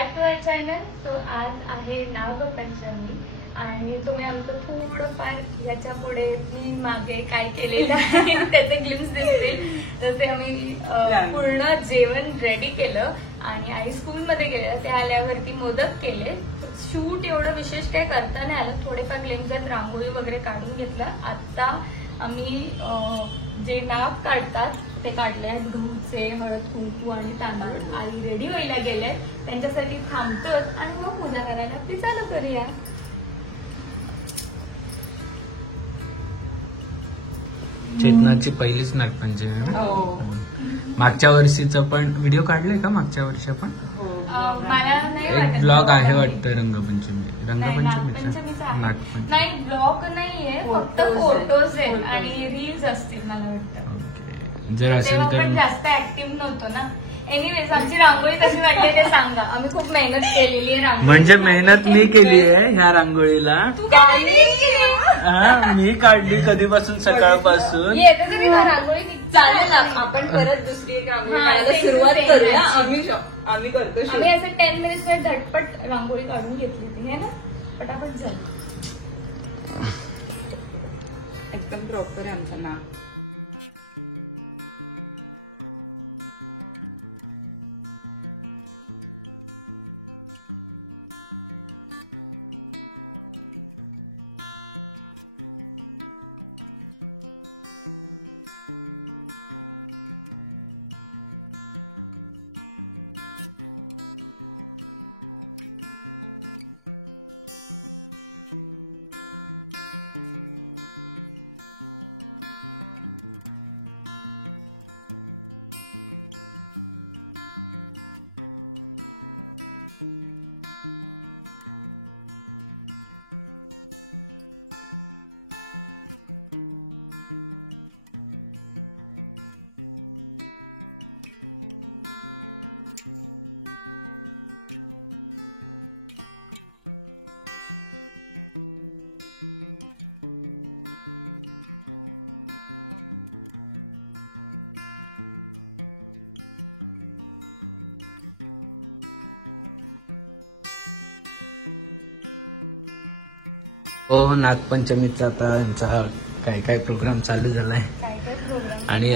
Back to our channel. So आज आहे नागपंचमी आणि तुम्ही आमचं थोडंफार याच्या पुढे मी मागे काय केलेलं आहे त्याचे ग्लिम्स दिसतील. जसे आम्ही पूर्ण जेवण रेडी केलं आणि आई स्कूलमध्ये गेलं, ते आल्यावरती मोदक केले. शूट एवढं विशेष काही करता नाही आलं, थोडेफार ग्लिम्स आहेत, रांगोळी वगैरे काढून घेतलं. आता आम्ही जे नाग काढतात ते काढले आहेत, गहूचे, हळद कुंकू आणि तांदूळ. आई रेडी व्हायला गेले, त्यांच्यासाठी थांबतोय आणि मग पूजा करायला ती चालू करूया. चेतनाची पहिलीच नागपंचमी. मागच्या वर्षीचा पण व्हिडिओ काढलाय का? मागच्या वर्षी पण मला नाही एक ब्लॉग आहे वाटतं रंगपंचमीचा. नाही, ब्लॉग नाहीये, फक्त फोटोज आहेत आणि रील्स असतील मला वाटतं. जर असेल तर पण जास्त ऍक्टिव्ह नव्हतो ना. एनिवेज आमची रांगोळी कशी वाटली ते सांगा. आम्ही खूप मेहनत केलेली आहे रांगोळी. म्हणजे मेहनत मी केली आहे ह्या रांगोळीला. तू काय मी काढली कधीपासून, सकाळपासून. येते तरी ना रांगोळी. चालेल ना, आपण परत दुसरी एक रांगोळी काढायला सुरुवात करूया. आम्ही करतो. आम्ही असं 10 मिनिट्स मध्ये झटपट रांगोळी काढून घेतली ती, हे ना, पटापट झाली. एकदम प्रॉपर आहे आमचा नाग. हो, नागपंचमीचा आता काय काय प्रोग्राम चालू झालाय. काय काय प्रोग्राम आणि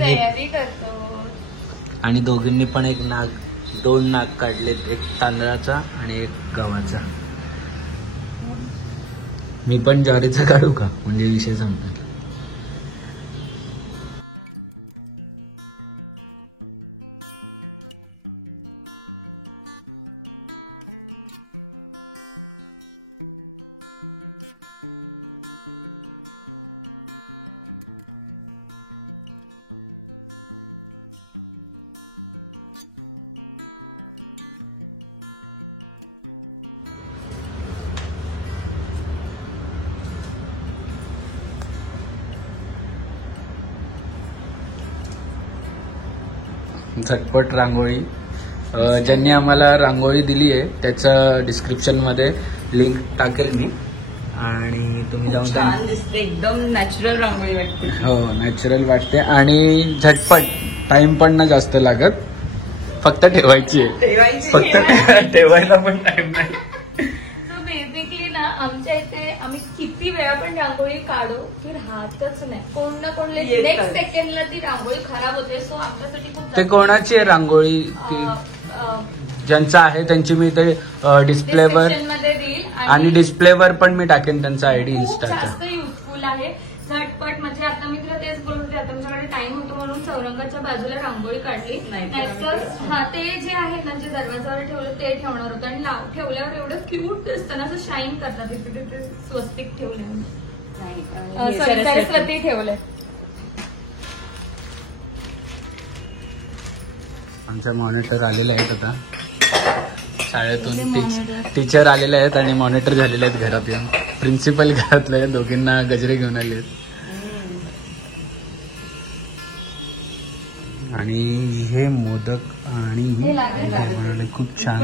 तयारी करतो. आणि दोघींनी पण दोन नाग काढलेत, एक तांदळाचा आणि एक गव्हाचा. मी पण ज्वारीचा काढू का? म्हणजे विषय संपला. झटपट रांगोळी. ज्यांनी आम्हाला रांगोळी दिली आहे त्याचं डिस्क्रिप्शन मध्ये लिंक टाकेल मी, आणि तुम्ही जाऊन. छान दिसते, एकदम नॅचरल रांगोळी वाटते. हो, नॅचरल वाटते आणि झटपट, टाइम पण ना जास्त लागत, फक्त ठेवायची आहे. फक्त ठेवायला पण टाइम नाही. सो बेसिकली ना आमच्या इथे आम्ही किती वेळा पण रांगोळी काढू की राहतच नाही. कोण ना कोण नेक्स्ट सेकंडला ती रांगोळी खराब होते. सो आमच्यासाठी खूप. ते कोणाची आहे रांगोळी? ज्यांचं आहे त्यांची मी ते डिस्प्लेवर मध्ये देईल आणि डिस्प्लेवर पण मी टाकेन त्यांचा आयडी जास्त इंस्टाचा. युजफुल आहे. झटपट, म्हणजे आता मी तुला तेच बोलते, आता तुमच्याकडे टाइम होतो म्हणून चौरंगाच्या बाजूला रांगोळी काढली. नाहीतर हा ते जे आहे ना, जे दरवाजावर ठेवलं ते ठेवणार होतं. आणि ठेवल्यावर एवढं क्यूट दिसतं ना, असं शाईन करतात. तिथे स्वस्तिक ठेवले, सरस्वती ठेवले. आमच्या मॉनिटर आलेले आहेत आता शाळेतून. टीचर आलेले आहेत आणि मॉनिटर झालेले आहेत घरात येऊन. प्रिन्सिपल घरातले दोघींना गजरे घेऊन आले आहेत. आणि हे मोदक आणि खूप छान.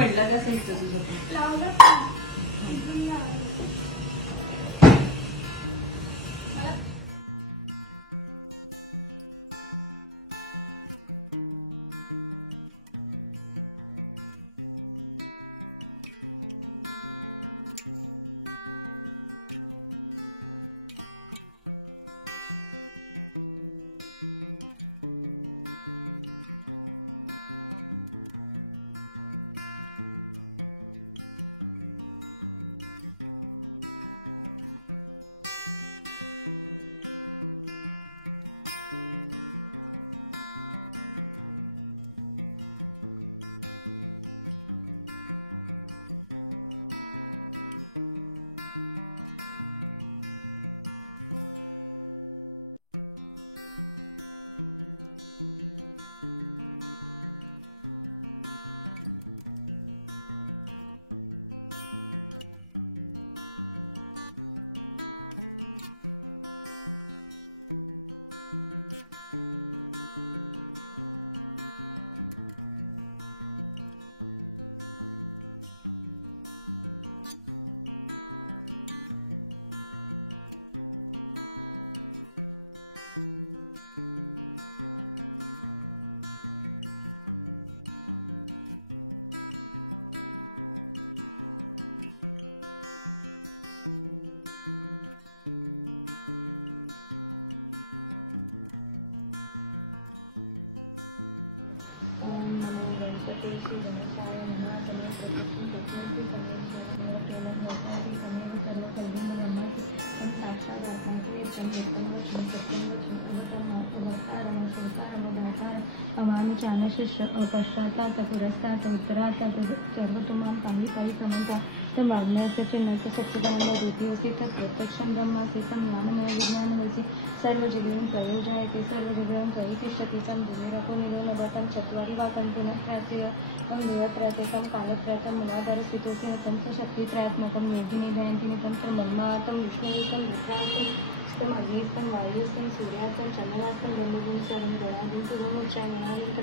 चानशिष पश्चातात पुरस्तात उत्तरातात सर्वतुमा काही काही समजा तम वाग्नयचं चिन्हाचं सच्चिदानंद रीती असे तत् प्रत्यक्षं ब्रह्मासी तम ज्ञानमय विज्ञानमसी सर्व जगेन प्रयोजायते सर्व जगेन प्रवितिष्ठति तं दुर्निरको निरोनवतं चत्वारि वा कल्पनत्रयस्य तं देवत्रयतं कालत्रयतं मूलाधार स्थितोऽसि हतं शक्तित्रयात्मकं योगिनी जयन्ति तं तं ब्रह्मातं विष्णुस्तं रुद्रास्तं स्तम अग्निस्तं वायुस्तं सूर्यास्तं चंद्रास्तं ब्रह्मभूम स्वरं गणादिं पूर्वमुच्चाय गणादिं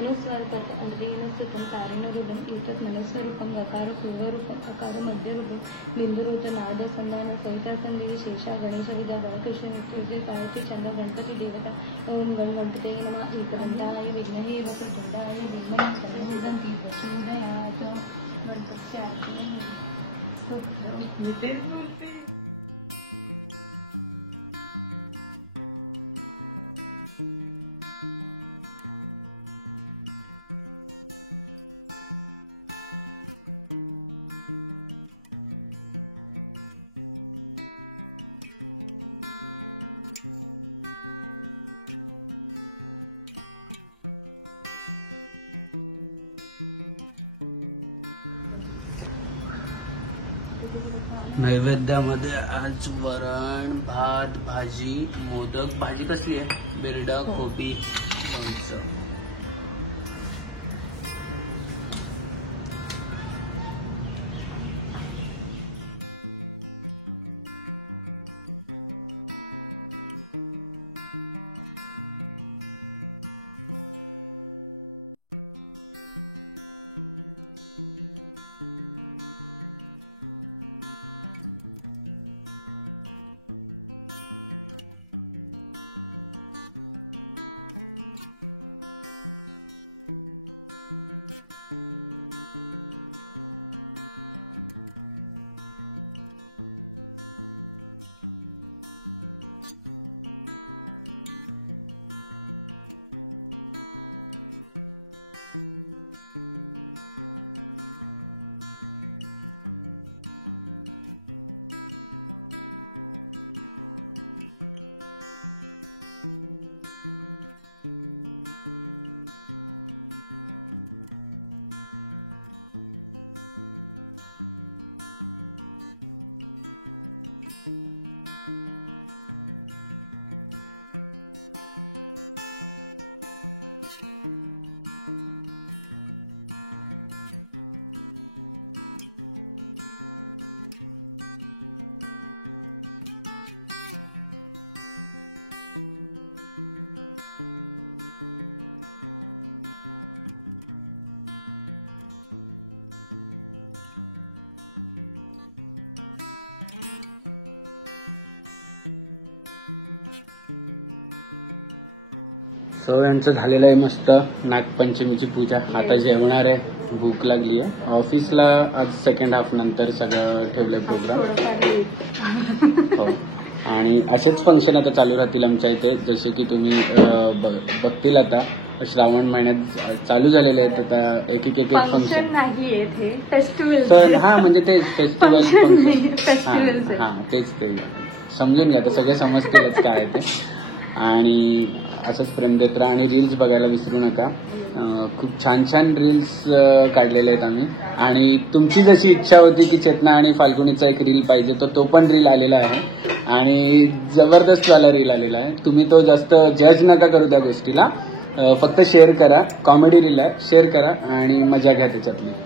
अनुस्वर अर्धेन स्तुतं तारेण रुदं एतत् मनस्वरूपं गकार पूर्वरूपम् अकार मध्यरूपं बिंदुरूत नाद संधान सहिता संदेवी शेषा गणेश विद्या गणकृष्ण नित्योदय पायती चंद गणपती देवता ओम गण गणपते नमः एकदंताय विघ्नहे वक्रतुंडाय धीमहि तन्नो प्रचोदयात् गणपती आरती नैवेद्यामध्ये आज वरण भात भाजी मोदक. भाजी कसली आहे? बिरडा कोबी लोणचं. सो यांचं झालेलं आहे मस्त नागपंचमीची पूजा. आता जेवणार आहे, भूक लागली आहे. ऑफिसला आज सेकंड हाफ नंतर सगळं ठेवलंय प्रोग्राम. हो. आणि असेच फंक्शन आता चालू राहतील आमच्या इथे, जसे की तुम्ही बघतील आता श्रावण महिन्यात चालू झालेले आहेत. आता एक एक एक फंक्शन फेस्टिवल. हा म्हणजे ते फेस्टिवल. हा तेच ते समजून घ्या, तर सगळे समजतीलच काय आहे ते. आणि असंच प्रेम देत राहा आणि रील्स बघायला विसरू नका. खूप छान छान रील्स काढलेले आहेत आम्ही. आणि तुमची जशी इच्छा होती की चेतना आणि फाल्गुनीचा एक रील पाहिजे, तो पण रील आलेला आहे आणि जबरदस्त वाला रील आलेला आहे. तुम्ही तो जास्त जज नका करू त्या गोष्टीला, फक्त शेअर करा. कॉमेडी रील आहे, शेअर करा आणि मजा घ्या त्याच्यातली.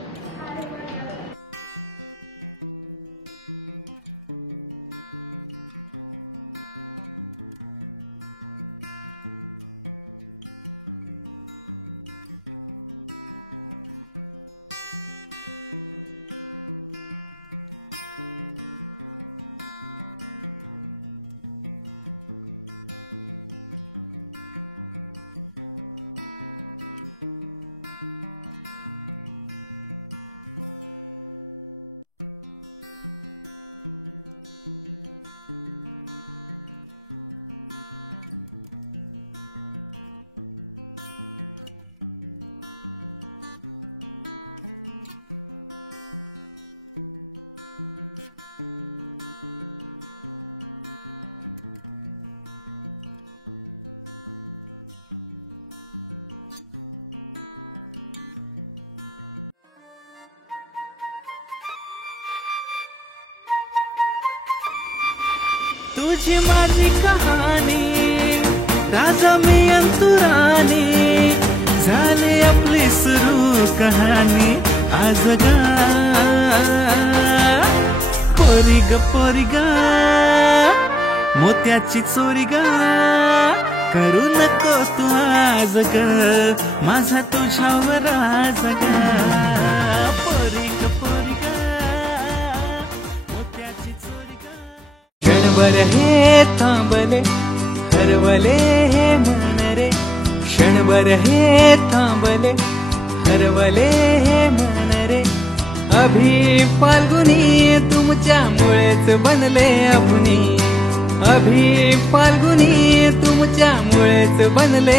तुझी माझी कहाणी राजा मी अंतुराणी झाली आपली सुरू कहाणी आज गा पोरी ग पोरी ग मोत्याची चोरी ग करू नको तू आज ग माझा तुझ्यावर आज ग पोरी ग पोरी ग मोत्याची चोरी ग क्षणभर हे थांबले हरवले हे मन रे क्षणभर हे थांबले हरवले हे मन रे अभी फाल्गुनी तुमच्यामुळेच बनले अपुनी अभी फाल्गुनी तुमच्यामुळेच बनले